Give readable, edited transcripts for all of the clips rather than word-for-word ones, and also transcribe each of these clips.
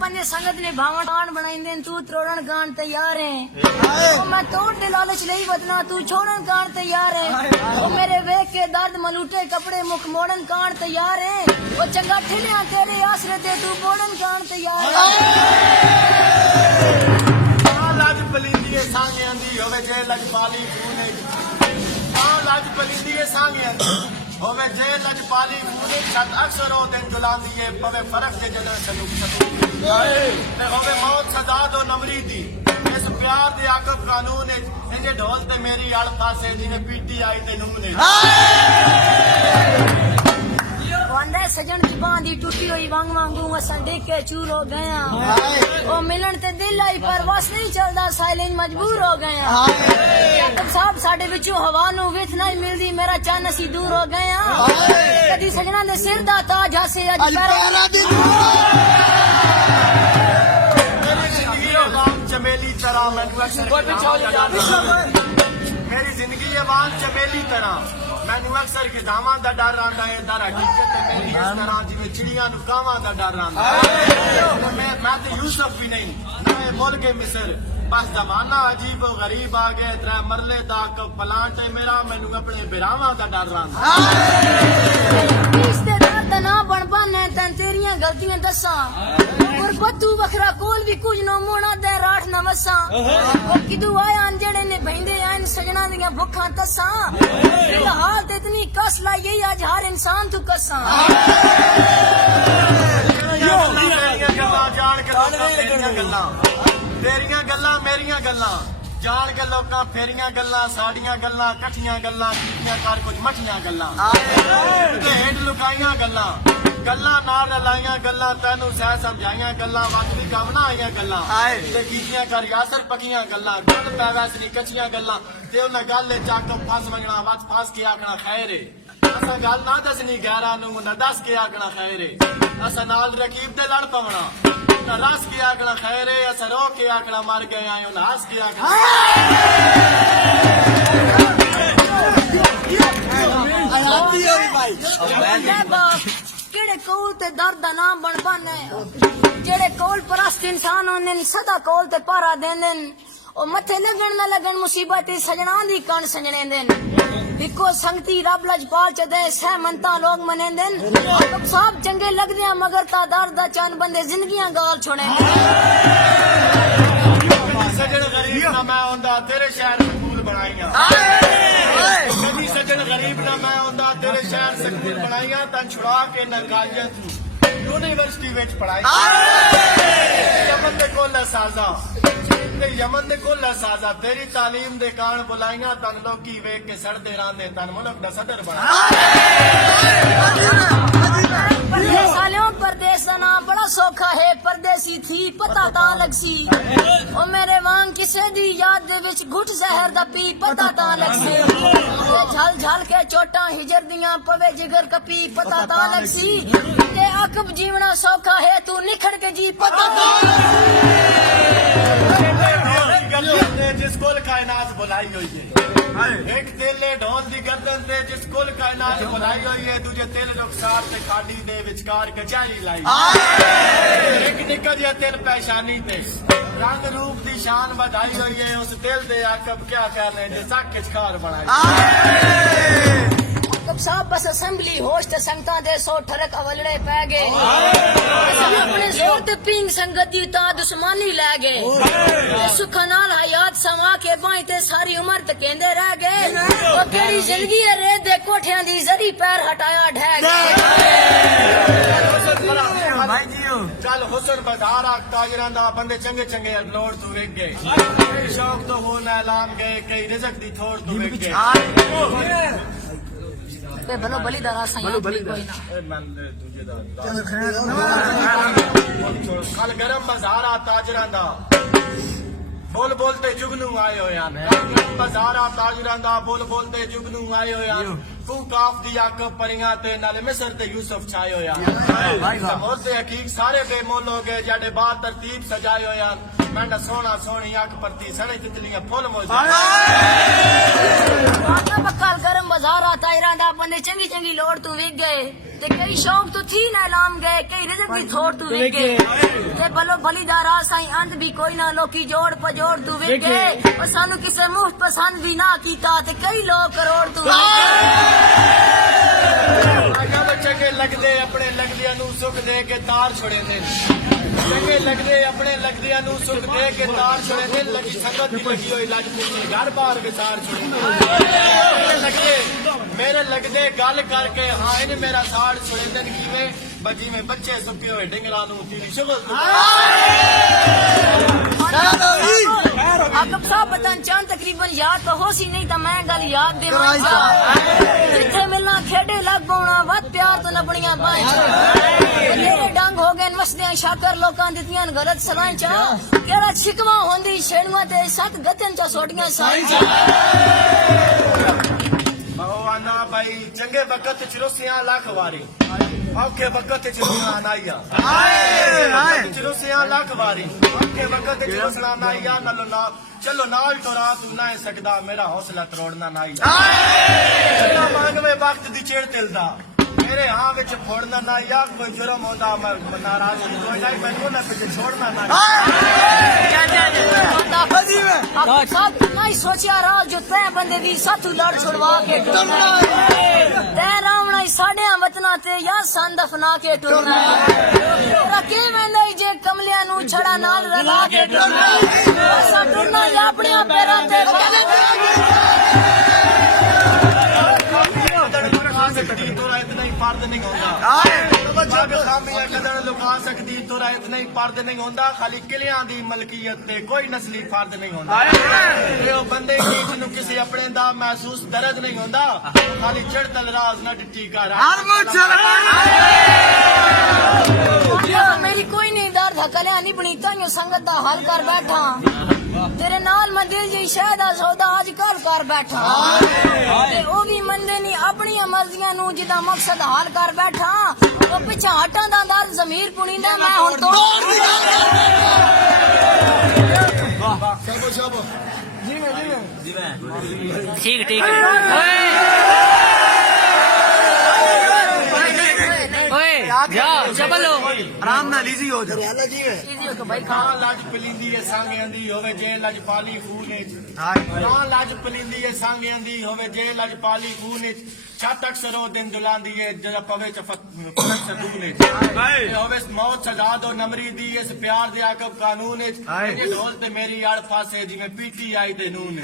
पंजे संगत ने भावण कान बनाइंदे तू त्रोड़न कान तैयार है ओ मैं तोड़ दे लालच नहीं बदना तू छोड़न कान तैयार है ओ मेरे वेख के दर्द मलूटे कपड़े मुख मोड़न कान तैयार है ओ चंगा ठिलिया तेरे आसरे ते तू बोड़न कान तैयार है लाज पलिंदी सांगे आंदी होवे जे लजपाली फूने लाज पलिंदी सांगे आंदी होवे जे लजपाली फूने छत अक्सर हो दिन जुलांदी है पवे फर्क जे जन सलूक सलूक ते होवे मौत सजा दो नवरी दी इस प्यार दे आकब कानून है इंजे ढोल ते मेरी आल पासे जिने पीटी आई ते नुमने वंडे सजन की बांधी टूटी हुई वांग वांगू असां देख के चूर हो गया ओ मिलन ते दिल आई पर बस नहीं चलदा साइलेंट मजबूर हो गया तब साहब साडे विचों हवा नु विथ नहीं मिलदी मेरा चन्न सी दूर हो गया कदी सजना दे सिर दा ताज हासे अज पैरा दी चमेली तरह मेरी जिंदगी ये वाल चमेली तरह मैनू अक्सर खिदावां दा डर रहिंदा है दर हकीकत मेरी इस तरह जिवें चिड़ियां नूं कावां दा डर रहिंदा मैं ते यूसुफ भी नहीं मैं मुल्क मिस्र बस जमाना अजीब व गरीब आ गए त्रै मरले दा प्लांट है मेरा मैनू अपने बिरावां दा डर रहिंदा रिश्तेदार दा ना बन बने तन तेरियां गलतियां दसा गुरबत तू वखरा कोल भी कुछ नो मोना दे राठ न वसा ओ किदू आया जेड़े ने बहिंदे आइन सजना दियां भुखां तसा फिलहाल ते इतनी कस लाई आज हर इंसान तू कसा तेरियां गल्लां मेरियां गल्लां जान के लोकां फेरियां गल्लां साड़ियां गल्लां कठियां गल्लां कीतियां कर कुछ मठियां गल्लां हेठ लुकाइयां गल्लां गल्लां नाल रलाइयां गल्लां तैनू सह समझाइयां गल्लां वक्त दी कम ना आइयां गल्लां ते कीतियां कर यासर पकियां गल्लां गुण पैदा सी कच्चियां गल्लां ते उन्हें गल चक फस मंगना वत फस के आखना खैर है असा गल ना दसनी गैरा नू न दस के आखना खैर है असा नाल रकीब दे लड़ पवना न रस के आखना खैर है असा रो के आखना मर गए आयो न हंस के आखना केड़े कोल ते दर्द दा नाम बन बने जेड़े कोल परस्त इंसान होंदे सदा कोल ते पारा देंदे ओ मथे लगन न लगन मुसीबत सजना दी कण सजने देन इको संगती रब लजपाल च दे सह मनता लोग मनेंदे अब सब चंगे लगदे मगर ता दर्द दा चंद बंदे जिंदगियां गाल छोड़े सजन गरीब ना मैं होंदा तेरे शहर स्कूल बनाइयां सजन गरीब ना मैं होंदा तेरे शहर स्कूल बनाइयां तन छुड़ा के न कालियत यूनिवर्सिटी विच पढ़ाई यमन दे कोल साजा यमन दे कोल साजा तेरी तालीम दे कान बुलाइयां तन लोकी वेख के सड़दे रांदे तन मुल्क दा सदर बना परदेश का नाम बड़ा सौखा है परदेसी थी पता ता लगसी ओ मेरे वांग किसे दी याद दे विच घुट जहर दा पी पता ता लगसी झल झल के चोटा हिजर दियां पवे जिगर कपी पता ता लगसी ते अकब जीवना सौखा है तू निखड़ के जी पता ता जिस कुल कायनात बुलाई हुई है एक तेले ढोल दी गर्दन ते जिस कुल कायनात बुलाई हुई है तुझे तिल रुखसार ते खाड़ी दे विचकार कचाई लाई एक निकल या तिल पेशानी ते रंग रूप दी शान बढ़ाई हुई है उस तिल दे आकब क्या करने जे साक किचकार बनाई साहब बस असेंबली होस्ट संगता दे सो ठरक अवलड़े पै गए अपने जोर ते पिंग संगत दी ता दुश्मनी लै गए सुखा नाल हयात समा के बाई ते सारी उम्र तक केंदे रह गए ओ केड़ी जिंदगी है रेत दे कोठियां दी जरी पैर हटाया ढह गए भाई जीओ चल हुसन बधारा ताजरां दा बंदे चंगे चंगे अदलोड़ तू वेख गए शौक तो हो ना ऐलान गए कई रिज़्क दी थोड़ तू वेख गए भलो भली दा रास्ता भलो भली कोई ना कल गरम बाजारा ताजरां दा बोल बोलते जुगनू आए हो यार बाजारा ताजरां दा बोल बोलते जुगनू आए हो यार तू काफ दी आकब परियां ते नाले मिस्र ते यूसुफ छाए हो यार भाई ते हकीक सारे बेमोल हो गए जाडे बात तरतीब सजाए हो यार मैं सोना सोनी अख परती सड़े तितलियां फुल मौज आका बक्कल गरम बाजार आता इरादा बंदे चंगी चंगी लोड़ तू विक गए ते कई शौक तो थी ना लाम गए कई रिजक भी थोड़ तू विक गए ते भलो भली दा राह साई अंत भी कोई ना लोकी जोड़ पजोड़ तू विक गए और सानू किसे मुफ्त पसंद भी ना कीता ते कई लोग करोड़ तू विक गए चंगे लगदे अपने लगदियां नू सुख दे के तार छोड़े ने चंगे लगदे अपने लगदियां नू सुख दे के तार छोड़े ने लगी संगत दी लगी होई लज पूछे घर बार विसार छोड़े मेरे लगदे गल करके हाँ इन मेरा साड़ छोड़े दिन कीवे बजी में बच्चे सुके हुए डिंगला नू तेरी शुगल आकब साहब पतन चांद तकरीबन याद तो हो सी नहीं तो मैं गल याद दे जिथे मिलना खेडे लग पौना वत प्यार तो लबड़ियां बाएं तेरे डंग हो गए वसदे शाकर लोकां दित्तियां गलत सलाह चा केड़ा शिकवा होंदी छेड़वा ते सत गतन चा सोटियां साईं आना भाई चंगे वक्त च रुसियां लख वारी औखे वक्त च रुसना नाइया रुसियां लख वारी औखे वक्त च रुसना नाइया नलो ना चलो नाल तो रात ना सकदा मेरा हौसला तरोड़ना नाइया मांगवे वक्त दी चेड़ तिलदा मेरे हाँ विच फोड़ना ना या कोई जुर्म होता मैं नाराज कोई नहीं मैं ना पीछे छोड़ना ना साथ नहीं सोचा राज जो तै बंदे दी साथू लड़ छुड़वा के तै रावणा साढ़े वतना ते या सन दफना के टुरना तेरा के वेंदा जे कमलिया नु छड़ा नाल रला के टुरना असा टुरना या अपने पैरां ते इतना ही फर्द नहीं होता खामियां कदर लुका सकती तोरा इतना ही फर्द नहीं होता खाली किलियां दी मलकीयत ते कोई नस्ली फर्द नहीं होता बंदे की किसी अपने दा महसूस दर्द नहीं होता खाली चढ़तल राज न डिटी कर मेरी कोई नहीं दर्द हकलिया नहीं बनी ताइयों संगत दा हल कर बैठा तेरे नाल मैं दिल जी शायद सौदा आज कल कर बैठा ओ भी मंदे नहीं अपनी मर्जियां नु जिदा मकसद हाल कर बैठा ओ पिछा हटा दा दर्द जमीर पुणींदा मैं हुन तो ठीक ठीक जा चलो आराम नाल इजी हो जा जी भाई खां लज पलिंदी है सांगियांदी होवे जे लज पाली खूने खां लज पलिंदी है सांगियांदी होवे जे लज पाली खूने छत अक्सर ओ दिन दुलांदी है जदा पवे च फत सदूने होवे मौत सजा दो नमरी दी इस प्यार दे आकब कानून ये ढोल ते मेरी आड़ फासे जिवें पीटीआई दे नून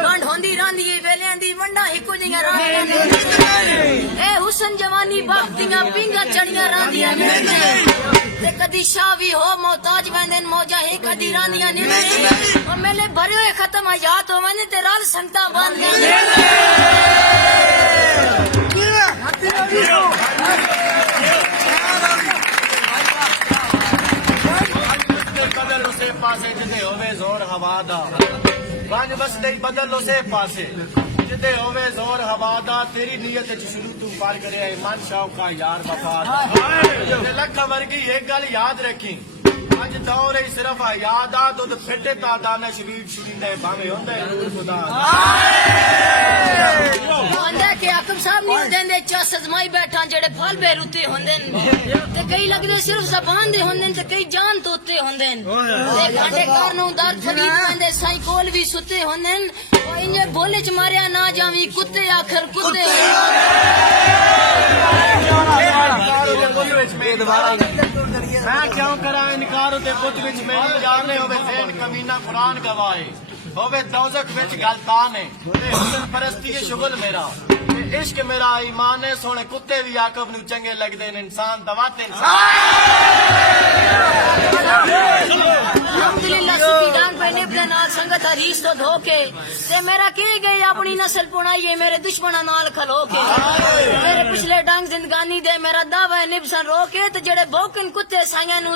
गंढ होंदी रांदी वेलियां दी वंडा इको जियां रांदी ए हुसन जवानी बख्तियां पिंगा चढ़ियां रांदियां ते कदी शावी हो मोहताज वेंदन मौजा ही कदी रांदियां निकले और मेले भरे हुए खत्म आयात हो वने ते रल संगता बंद बदल उसे पासे जिते होवे जोर हवा दा पंज बसदे बदल उसे पासे जिते होवे जोर हवा दा तेरी नीयत च शुरू तू पार करे मन शौक का यार वफा दा लख वर्गी एक गल याद रखी अज दौर ही सिर्फ याद आ दुध फिटे ता दाने शरीर छुड़ींदे भावे होंदे नूर खुदा आंदा के आकम साहब नहीं देंदे चस अजमाई बैठा जेड़े फल बेरुते होंदे ते कई लगदे सिर्फ जबान दे होंदे ते कई जान तोते होंदे ते घाटे कारनों दर्द फरीद होंदे साई कोल भी सुते होंदे ओ इने बोले च मारिया ना जावी कुत्ते आखर कुत्ते मैं क्यों करा इनकार ते बुत विच मेरी जान होवे फैन कमीना कुरान गवाए होवे दौजक विच गल तान है ते हुस्न परस्ती है शुगल मेरा ते इश्क मेरा ईमान है सोने कुत्ते भी आकब नु चंगे लगदे ने इंसान दवाते इंसान अल्हम्दुलिल्लाह सुखी डांग पे निभले नाल संगत हरीस तो धोके ते मेरा के गए अपनी नस्ल पुणाइए मेरे दुश्मना नाल खलो के मेरे पिछले डांग जिंदगानी दे मेरा दावा निभसन रोके ते जेड़े भौकन कुत्ते साइयां नु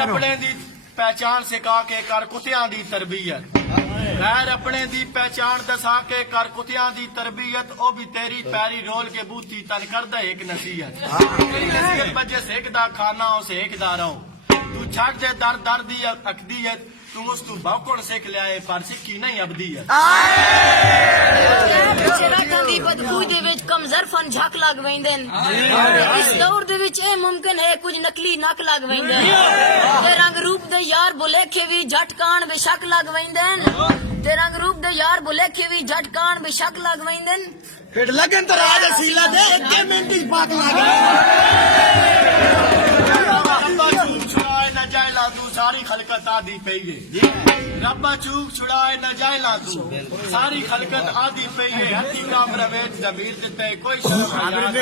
अपने दी पहचान सिखा के कर कुत्तियां दी तरबियत ਗੈਰ ਆਪਣੇ ਦੀ ਪਹਿਚਾਣ ਦਸਾ ਕੇ ਕਰ ਕੁੱਤਿਆਂ ਦੀ ਤਰਬੀਅਤ ਉਹ ਵੀ ਤੇਰੀ ਪੈਰੀ ਰੋਲ ਕੇ ਬੂਤੀ ਤਨ ਕਰਦਾ ਇੱਕ ਨਸੀਹਤ ਨਸੀਹਤ ਬੱਜੇ ਸੇਕਦਾ ਖਾਣਾ ਉਹ ਸੇਕਦਾ ਰਹੋ ਤੂੰ ਛੱਡ ਦੇ ਦਰ ਦਰ ਦੀ ਅਕਦੀਅਤ ਤੂੰ ਉਸ ਤੋਂ ਬਹੁਕਣ ਸਿੱਖ ਲਿਆਏ ਪਰ ਸਿੱਖੀ ਨਹੀਂ ਅਬਦੀਅਤ ਪਿੱਛੇ ਰਾਤਾਂ ਦੀ ਬਦਬੂ ਦੇ ਵਿੱਚ ਕਮਜ਼ਰ ਫਨ ਝੱਕ ਲੱਗ ਵੈਂਦੇ ਨੇ ਇਸ ਦੌਰ ਦੇ ਵਿੱਚ ਇਹ ਮੁਮਕਿਨ ਹੈ ਕੁਝ ਨਕਲੀ ਨਕ ਲੱਗ ਵੈਂਦੇ ਨੇ ਤੇ ਰੰਗ ਰੂਪ ਦੇ ਯਾਰ ਬੁਲੇਖੇ ਵੀ ਝਟਕਾਣ ਬੇਸ਼ੱਕ ਲੱਗ ਵੈਂਦੇ ਨੇ ਤੇ ਰੰਗ ਰੂਪ ਦੇ ਯਾਰ ਬੁਲੇਖੇ ਵੀ ਝਟਕਾਣ ਬੇਸ਼ੱਕ ਲੱਗ ਵੈਂਦੇ ਨੇ फिर लगन तो राज सीला दे एक मिनट ही पाक लागे ਰੱਬਾ ਚੂਕ ਛੁੜਾਏ ਨਾ ਜਾਇਲਾ ਤੂੰ ਸਾਰੀ ਖਲਕਤ ਆਦੀ ਪਈ ਏ ਰੱਬਾ ਚੂਕ ਛੁੜਾਏ ਨਾ ਜਾਇਲਾ ਤੂੰ ਸਾਰੀ ਖਲਕਤ ਆਦੀ ਪਈ ਏ ਹੱਥੀ ਕਾਮਰਾ ਵਿੱਚ ਜ਼ਮੀਰ ਦਿੱਤੇ ਕੋਈ ਸ਼ਰਮ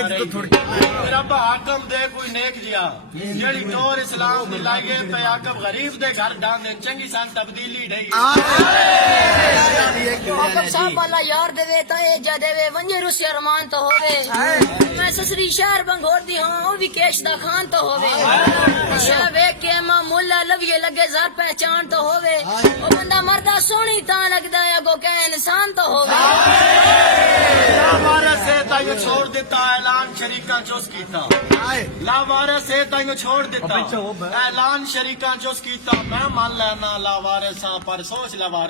ਰੱਬਾ ਹਾਕਮ ਦੇ ਕੋਈ ਨੇਕ ਜਿਆ ਜਿਹੜੀ ਟੋਰ ਇਸਲਾਮ ਦੀ ਲਾਈਏ ਤੇ ਆਕਬ ਗਰੀਬ ਦੇ ਘਰ ਡਾਂਦੇ ਚੰਗੀ ਸੰਨ ਤਬਦੀਲੀ ਢਈ ਆਕਬ ਸਾਹਿਬ ਵਾਲਾ ਯਾਰ ਦੇਵੇ ਤਾਂ ਇਹ ਜਾ ਦੇਵੇ ਵੰਜੇ ਰੁਸ ਅਰਮਾਨ ਤਾਂ ਹੋਵੇ ਮੈਂ ਸਸਰੀ ਸ਼ਹਿਰ ਬੰਗੋਰ ਦੀ ਹਾਂ ਉਹ ਵੀ ਕੇਸ਼ ਦਾ ਖਾਨ ਤਾਂ ਹੋਵੇ ਸ਼ਾਹ ਵੇਖ ਕੇ ਮਾਂ ਮੁੱਲਾ ਲਵੀਏ ਲੱਗੇ ਜ਼ਰ ਪਹਿਚਾਨ ਤਾਂ ਹੋਵੇ ਉਹ ਬੰਦਾ ਮਰਦਾ ਸੋਹਣੀ ਤਾਂ ਲੱਗਦਾ ਹੈ ਅੱਗੋਂ ਕਹਿ ਇਨਸਾਨ ਤਾਂ ਹੋਵੇ ਲਾਵਾਰਸ ਹੈ ਤਾਈਓ ਛੋੜ ਦਿੱਤਾ ਐਲਾਨ ਸ਼ਰੀਕਾਂ ਚੋਸ ਕੀਤਾ ਲਾਵਾਰਸ ਹੈ ਤਾਈਓ ਛੋੜ ਦਿੱਤਾ ਐਲਾਨ ਸ਼ਰੀਕਾਂ ਚੋਸ ਕੀਤਾ ਮੈਂ ਮੰਨ ਲੈਣਾ ਲਾਵਾਰਸ ਹਾਂ ਪਰ ਸੋਚ ਲਾਵਾਰਸ